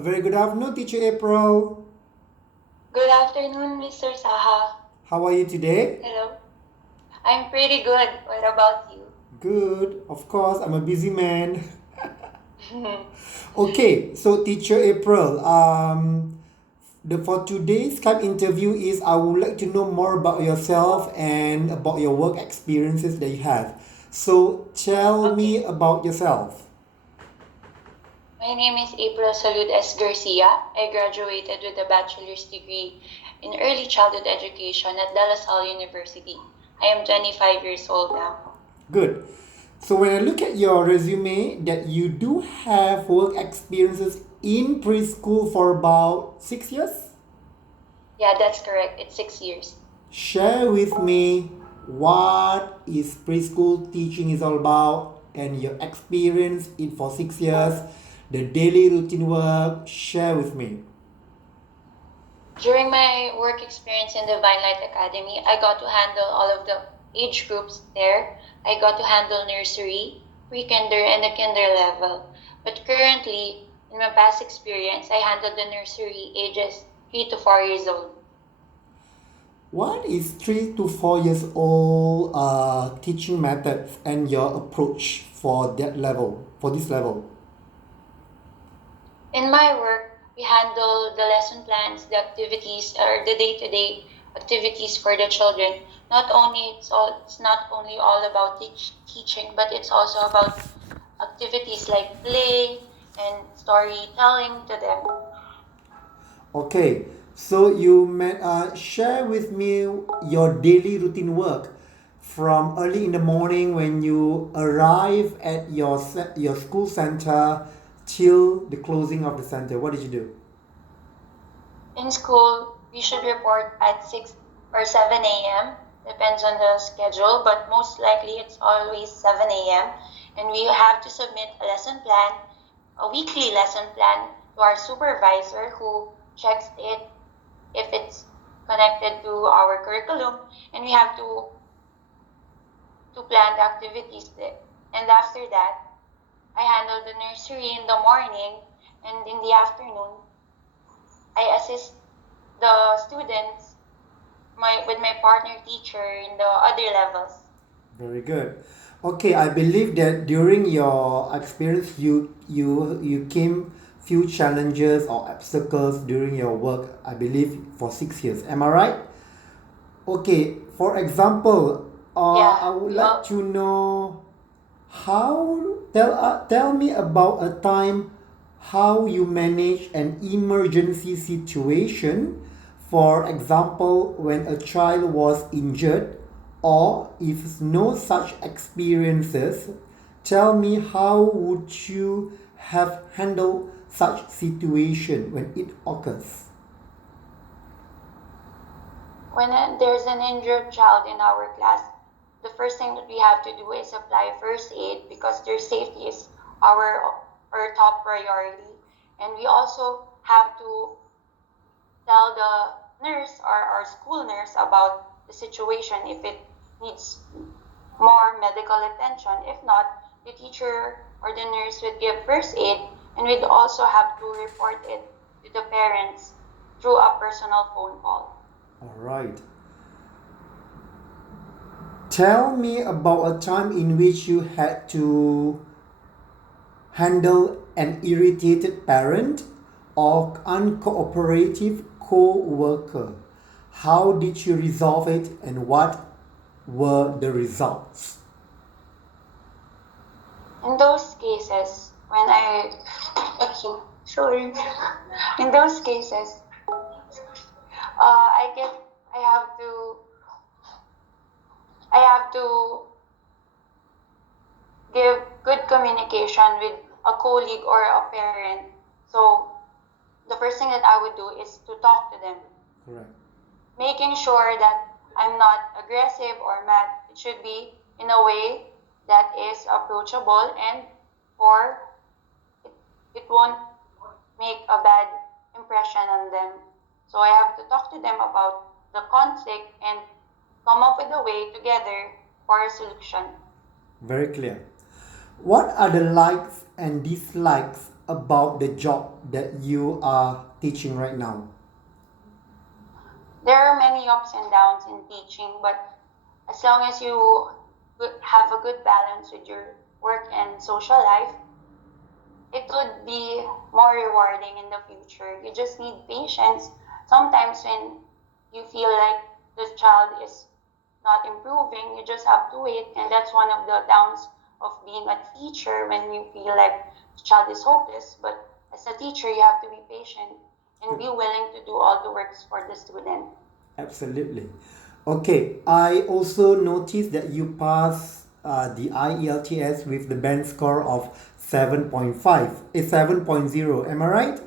A very good afternoon, Teacher April. Good afternoon, Mr. Saha. How are you today? Hello. I'm pretty good. What about you? Good. Of course, I'm a busy man. Okay, so Teacher April, for today's Skype interview is I would like to know more about yourself and about your work experiences that you have. So tell Okay. me about yourself. My name is April Salud S. Garcia. I graduated with a bachelor's degree in early childhood education at De La Salle University. I am 25 years old now. Good. So when I look at your resume, that you do have work experiences in preschool for about 6 years. Yeah, that's correct. It's 6 years. Share with me what is preschool teaching is all about and your experience in for 6 years, the daily routine work. Share with me. During my work experience in the Vinelight Academy, I got to handle all of the age groups there. I got to handle nursery, pre-kinder, and the kinder level. But currently, in my past experience, I handled the nursery ages 3 to 4 years old. What is 3 to 4 years old teaching methods and your approach for that level, for this level? In my work, we handle the lesson plans, the activities, or the day-to-day activities for the children. It's not only all about teaching, but it's also about activities like play and storytelling to them. Okay, so you share with me your daily routine work from early in the morning when you arrive at your school center till the closing of the center. What did you do? In school, we should report at 6 or 7 a.m. Depends on the schedule, but most likely it's always 7 a.m. And we have to submit a lesson plan, a weekly lesson plan to our supervisor who checks it if it's connected to our curriculum, and we have to plan the activities there. And after that, I handle the nursery in the morning, and in the afternoon, I assist the students with my partner teacher in the other levels. Very good. Okay, I believe that during your experience, you came few challenges or obstacles during your work. I believe for 6 years. Am I right? Okay. For example, Yeah, I would we like all, to know tell me about a time how you manage an emergency situation. For example, when a child was injured, or if no such experiences, tell me how would you have handled such situation when it occurs. when there's an injured child in our class, the first thing that we have to do is apply first aid because their safety is our our top priority. And we also have to tell the nurse or our school nurse about the situation if it needs more medical attention. If not, the teacher or the nurse would give first aid, and we'd also have to report it to the parents through a personal phone call. All right. Tell me about a time in which you had to handle an irritated parent or uncooperative co-worker. How did you resolve it and what were the results? In those cases, when I okay, sorry. In those cases, I get I have to give good communication with a colleague or a parent. So the first thing that I would do is to talk to them, Correct. making sure that I'm not aggressive or mad. It should be in a way that is approachable and or it, it won't make a bad impression on them. So I have to talk to them about the conflict and come up with a way together for a solution. Very clear. What are the likes and dislikes about the job that you are teaching right now? There are many ups and downs in teaching, but as long as you have a good balance with your work and social life, it would be more rewarding in the future. You just need patience. Sometimes when you feel like the child is not improving, you just have to wait. And that's one of the downs of being a teacher when you feel like the child is hopeless. But as a teacher, you have to be patient and be willing to do all the works for the student. Absolutely. Okay, I also noticed that you passed the IELTS with the band score of 7.5, 7.0. Am I right?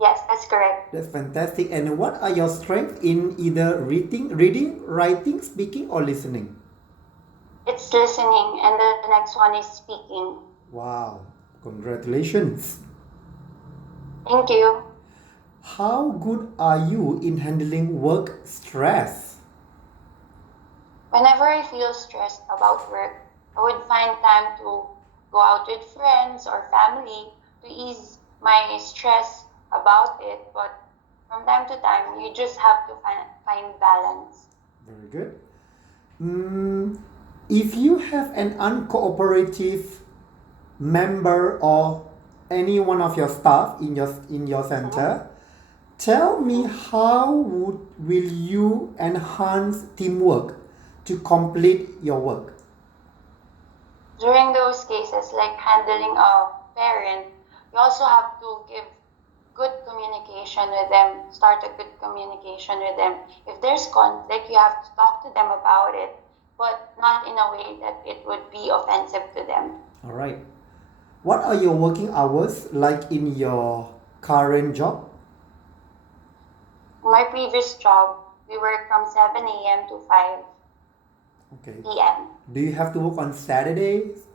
Yes, that's correct. That's fantastic. And what are your strengths in either reading, writing, speaking, or listening? It's listening, and the next one is speaking. Wow, congratulations. Thank you. How good are you in handling work stress? Whenever I feel stressed about work, I would find time to go out with friends or family to ease my stress about it. But from time to time, you just have to find balance. Very good. If you have an uncooperative member or any one of your staff in your center, tell me how will you enhance teamwork to complete your work? During those cases, like handling a parent, you also have to give good communication with them, start a good communication with them. If there's conflict, you have to talk to them about it, but not in a way that it would be offensive to them. All right. What are your working hours like in your current job? In my previous job, we work from 7 a.m. to 5 Okay. p.m. Do you have to work on Saturdays?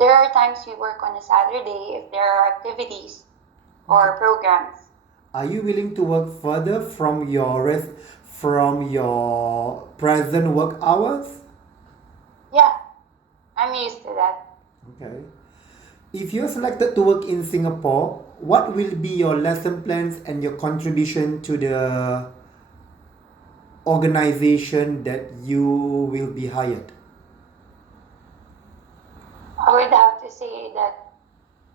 There are times we work on a Saturday if there are activities or programs. Are you willing to work further from your present work hours? Yeah, I'm used to that. Okay. If you're selected to work in Singapore, what will be your lesson plans and your contribution to the organization that you will be hired? I would have to say that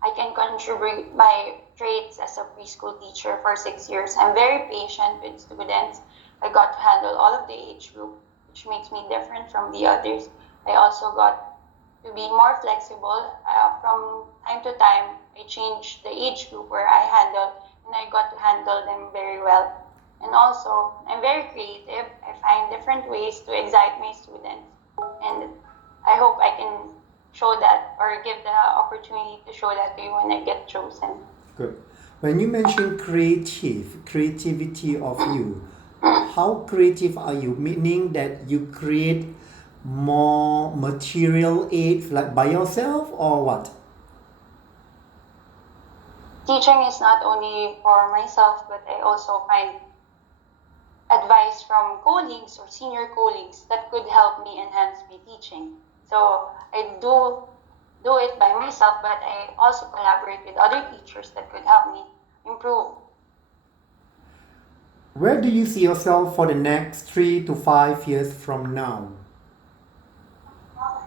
I can contribute my traits as a preschool teacher for 6 years. I'm very patient with students. I got to handle all of the age group, which makes me different from the others. I also got to be more flexible. From time to time, I changed the age group where I handle, and I got to handle them very well. And also, I'm very creative. I find different ways to excite my students. And I hope I can show that or give the opportunity to show that to you when I get chosen. Good. When you mention creativity of you, how creative are you? Meaning that you create more material aids like by yourself or what? Teaching is not only for myself, but I also find advice from colleagues or senior colleagues that could help me enhance my teaching. So I do it by myself, but I also collaborate with other teachers that could help me improve. Where do you see yourself for the next 3 to 5 years from now?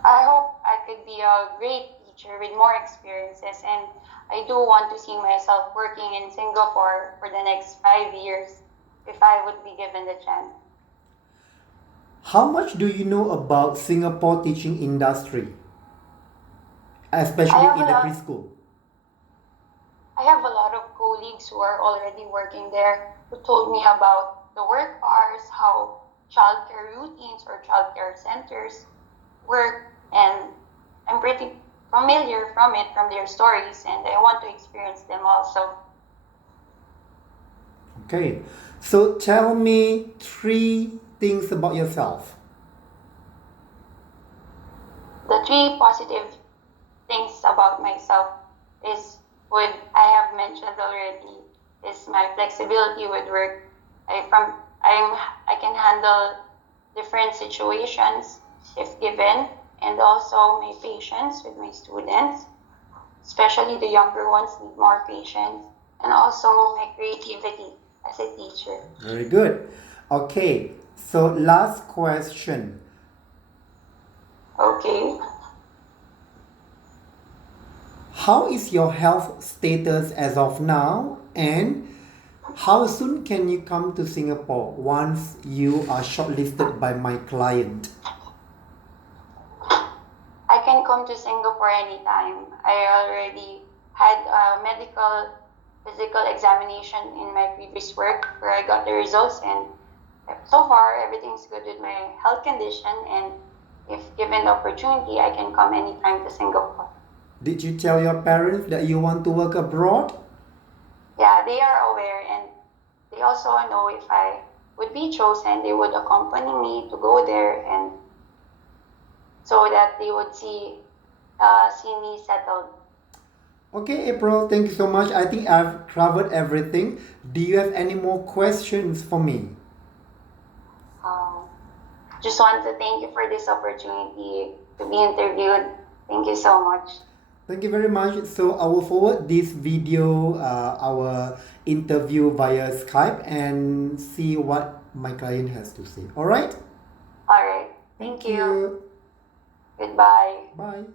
I hope I could be a great teacher with more experiences, and I do want to see myself working in Singapore for the next 5 years if I would be given the chance. How much do you know about Singapore teaching industry, especially in the preschool? I have a lot of colleagues who are already working there who told me about the work hours, how childcare routines or childcare centers work, and I'm pretty familiar from it, from their stories, and I want to experience them also. Okay, so tell me 3 things about yourself. The 3 positive things about myself is what I have mentioned already is my flexibility with work. I can handle different situations if given, and also my patience with my students. especially the younger ones need more patience, and also my creativity as a teacher. Very good. Okay, so last question. Okay. How is your health status as of now, and how soon can you come to Singapore once you are shortlisted by my client? I can come to Singapore anytime. I already had a medical physical examination in my previous work where I got the results, and so far everything's good with my health condition, and if given the opportunity I can come anytime to Singapore. Did you tell your parents that you want to work abroad? Yeah, they are aware, and they also know if I would be chosen, they would accompany me to go there, and so that they would see me settled. Okay, April, thank you so much. I think I've covered everything. Do you have any more questions for me? Um, just want to thank you for this opportunity to be interviewed. Thank you so much. Thank you very much. So I will forward this video, our interview via Skype, and see what my client has to say. All right? All right. Thank you. you. Goodbye. Bye.